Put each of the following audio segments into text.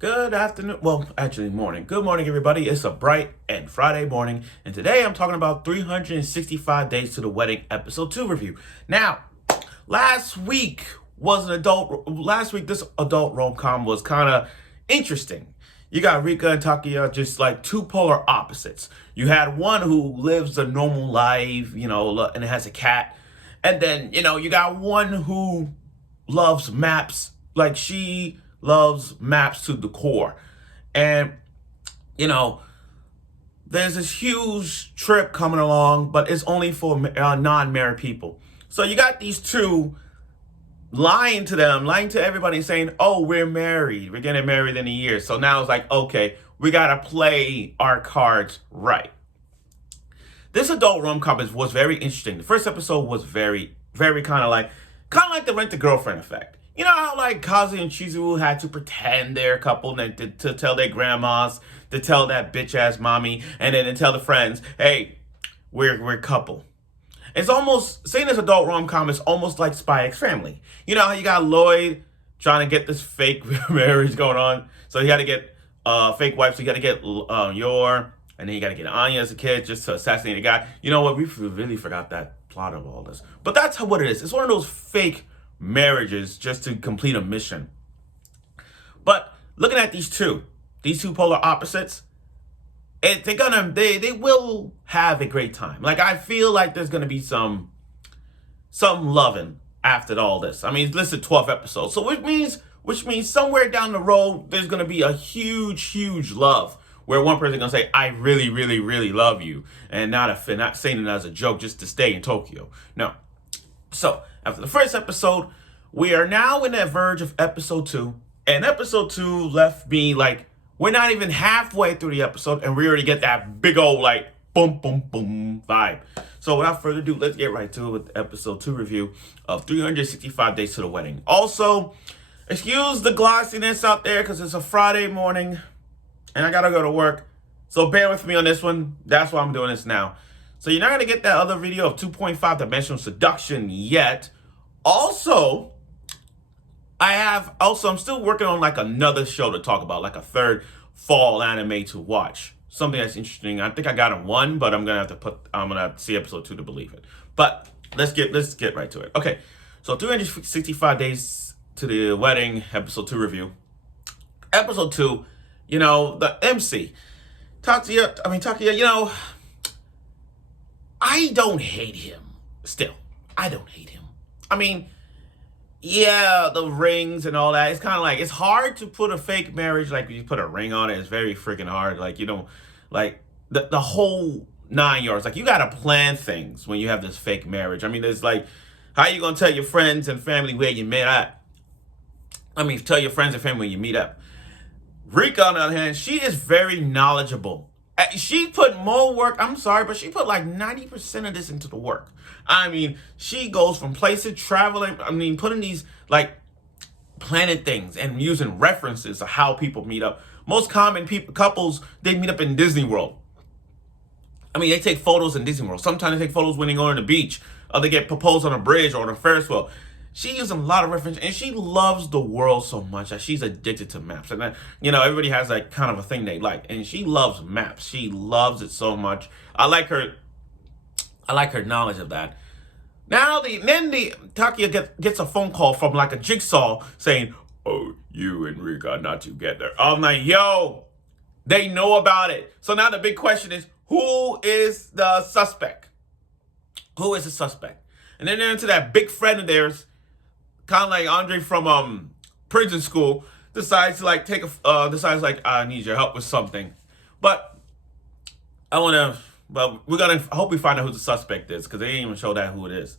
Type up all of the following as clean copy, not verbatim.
Good afternoon. Well, actually, morning. Good morning, everybody. It's a bright and Friday morning, and today I'm talking about 365 Days to the Wedding, Episode 2 review. Now, last week this adult rom-com was kind of interesting. You got Rika and Takuya, just like two polar opposites. You had one who lives a normal life, and has a cat. And then, you got one who loves maps. Like, she loves maps to the core. And, you know, there's this huge trip coming along, but it's only for non-married people. So you got these two lying to everybody, saying, oh, we're married. We're getting married in a year. So now it's like, okay, we got to play our cards right. This adult rom-com was very interesting. The first episode was very, very kind of like the Rent-A-Girlfriend effect. You know how like Kazu and Chizuru had to pretend they're a couple and to tell their grandmas, to tell that bitch ass mommy, and then to tell the friends, hey, we're a couple. It's almost, seeing this adult rom-com is almost like Spy X Family. You know how you got Lloyd trying to get this fake marriage going on? So you got to get fake wife, so you got to get Yor, and then you got to get Anya as a kid just to assassinate a guy. You know what? We really forgot that plot of all this. But that's what it is. It's one of those fake marriages just to complete a mission. But looking at these two polar opposites, they will have a great time. Like, I feel like there's gonna be some loving after all this. I mean, it's listed 12 episodes, so which means somewhere down the road there's gonna be a huge love where one person's gonna say, I really love you, and not saying it as a joke just to stay in Tokyo. No. So after the first episode, we are now in the verge of episode 2, and episode 2 left me like, we're not even halfway through the episode, and we already get that big old like boom vibe. So without further ado, let's get right to it with episode 2 review of 365 Days to the Wedding. Also, excuse the glossiness out there because it's a Friday morning and I gotta go to work. So bear with me on this one. That's why I'm doing this now. So you're not gonna get that other video of 2.5 dimensional seduction yet. Also, I'm still working on like another show to talk about, like a third fall anime to watch. Something that's interesting. I think I got one, but I'm gonna have to see episode 2 to believe it. But let's get right to it. Okay, so 365 Days to the Wedding, episode 2 review. Episode 2, the MC. Takuya, I don't hate him. Still, I don't hate him. I mean, yeah, the rings and all that. It's kind of like, it's hard to put a fake marriage, like you put a ring on it. It's very freaking hard. Like, like the whole 9 yards. Like, you got to plan things when you have this fake marriage. I mean, it's like, how you going to tell your friends and family where you met at? Tell your friends and family when you meet up. Rika, on the other hand, she is very knowledgeable. She put more work. I'm sorry, but she put like 90% of this into the work. She goes from places, traveling. Putting these, like, planning things and using references of how people meet up. Most common couples, they meet up in Disney World. They take photos in Disney World. Sometimes they take photos when they go on the beach. Or they get proposed on a bridge or on a Ferris wheel. She uses a lot of reference, and she loves the world so much that she's addicted to maps. And everybody has like kind of a thing they like, and she loves maps. She loves it so much. I like her knowledge of that. Now the Takuya gets a phone call from like a jigsaw saying, "Oh, you and Rika are not together." I'm like, yo, they know about it. So now the big question is, who is the suspect? Who is the suspect? And then they're into that big friend of theirs, kind of like Andre from prison school, decides to like I need your help with something. But I hope we find out who the suspect is, because they didn't even show that who it is.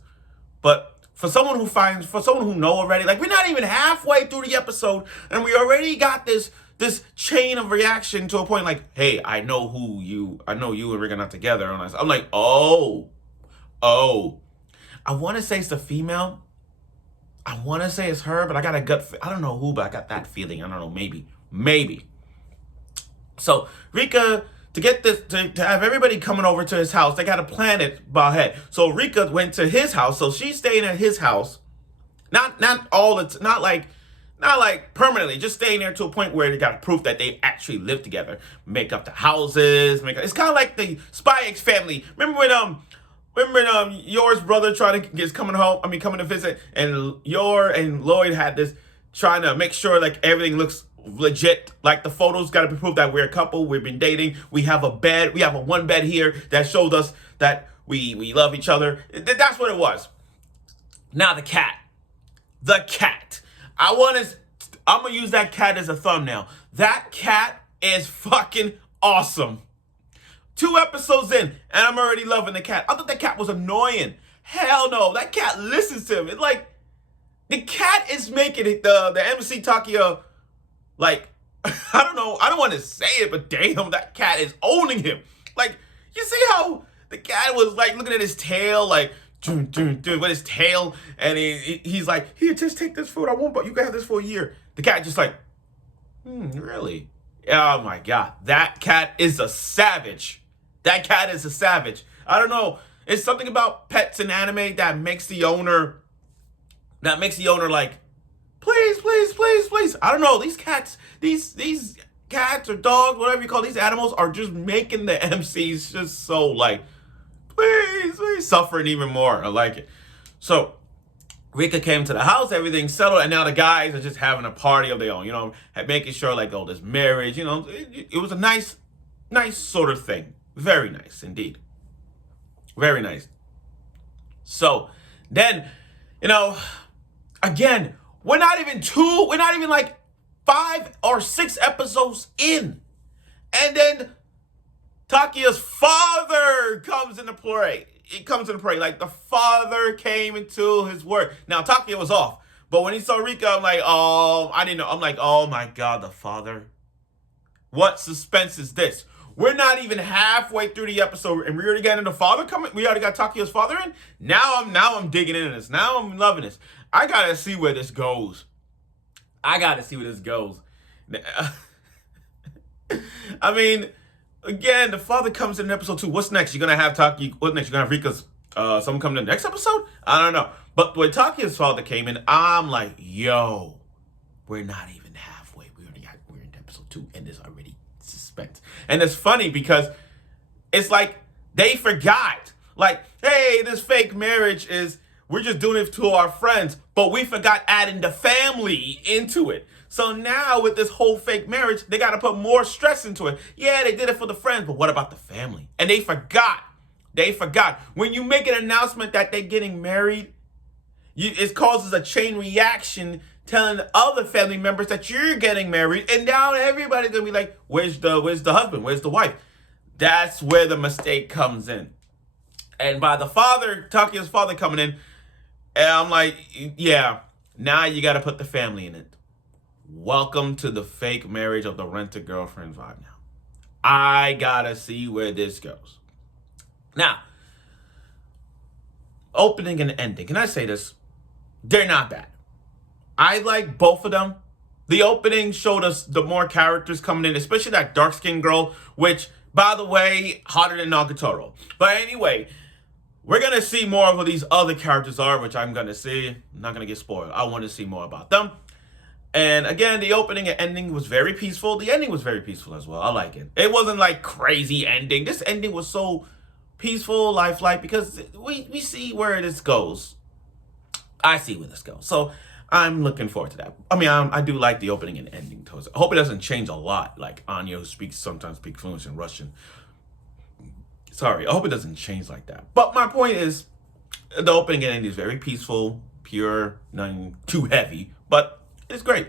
But for someone who know already, like, we're not even halfway through the episode and we already got this chain of reaction to a point like, hey, I know you and Rick are not together. And I'm like, oh, I want to say it's the female. I want to say it's her, but I got a gut. I don't know who, but I got that feeling. I don't know, maybe. So Rika, to get this, to have everybody coming over to his house, they got to plan it ahead. So Rika went to his house, so she's staying at his house. Not Not like permanently, just staying there to a point where they got proof that they actually live together. Make up the houses, it's kind of like the Spy X family. Remember when Yor's brother coming to visit, and Yor and Lloyd had this trying to make sure like everything looks legit. Like the photos got to be proof that we're a couple, we've been dating, we have a bed, we have a one bed here that shows us that we love each other. That's what it was. Now the cat. I'm gonna use that cat as a thumbnail. That cat is fucking awesome. 2 episodes in, and I'm already loving the cat. I thought the cat was annoying. Hell no, that cat listens to him. It's like the cat is making it the MC Takuya, like, I don't know, I don't want to say it, but damn, that cat is owning him. Like, you see how the cat was like looking at his tail, like with his tail, and he's like, here, just take this food. I won't, but you can have this for a year. The cat just like, really? Oh my god, that cat is a savage. That cat is a savage. I don't know. It's something about pets in anime that makes the owner like, please, please, please, please. I don't know. These cats, these cats or dogs, whatever you call these animals, are just making the MCs just so like, please, please, suffering even more. I like it. So Rika came to the house, everything settled, and now the guys are just having a party of their own, making sure like, oh, this marriage, it was a nice sort of thing. Very nice indeed. Very nice. So then, again, we're not even like 5 or 6 episodes in. And then Takuya's father comes into play. It comes into play. Like, the father came into his work. Now, Takuya was off. But when he saw Rika, I'm like, oh, I didn't know. I'm like, oh my god, the father. What suspense is this? We're not even halfway through the episode, and we already got the father coming. We already got Takuya's father in. Now I'm digging into this. Now I'm loving this. I gotta see where this goes. I mean, again, the father comes in episode 2. What's next? You're gonna have Takuya. What's next? You're gonna have Rika's someone come in the next episode? I don't know. But when Takuya's father came in, I'm like, yo, we're not even halfway. We're in episode 2, and there's already suspense. And it's funny because it's like they forgot. Like, hey, this fake marriage we're just doing it to our friends, but we forgot adding the family into it. So now with this whole fake marriage, they got to put more stress into it. Yeah, they did it for the friends, but what about the family? And they forgot. When you make an announcement that they're getting married, it causes a chain reaction telling the other family members that you're getting married, and now everybody's gonna be like, where's the husband? Where's the wife? That's where the mistake comes in. And by the father, Takuya's father coming in, and I'm like, yeah, now you gotta put the family in it. Welcome to the fake marriage of the rent-a-girlfriend vibe now. I gotta see where this goes. Now, opening and ending, can I say this? They're not bad. I like both of them. The opening showed us the more characters coming in, especially that dark-skinned girl, which, by the way, hotter than Nagatoro. But anyway, we're going to see more of who these other characters are, which I'm going to see. I'm not going to get spoiled. I want to see more about them. And again, the opening and ending was very peaceful. The ending was very peaceful as well. I like it. It wasn't like crazy ending. This ending was so peaceful, lifelike, because we see where this goes. I see where this goes. So I'm looking forward to that. I mean, I do like the opening and ending towards it. I hope it doesn't change a lot, like Anya, who sometimes speaks fluent in Russian. Sorry, I hope it doesn't change like that. But my point is, the opening and ending is very peaceful, pure, nothing too heavy, but it's great.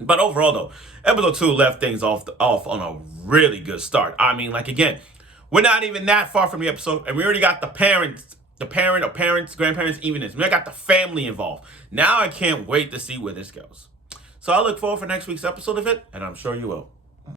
But overall, though, episode 2 left things off on a really good start. I mean, like, again, we're not even that far from the episode, and we already got the parents, grandparents, even this. We got the family involved. Now I can't wait to see where this goes. So I look forward for next week's episode of it, and I'm sure you will.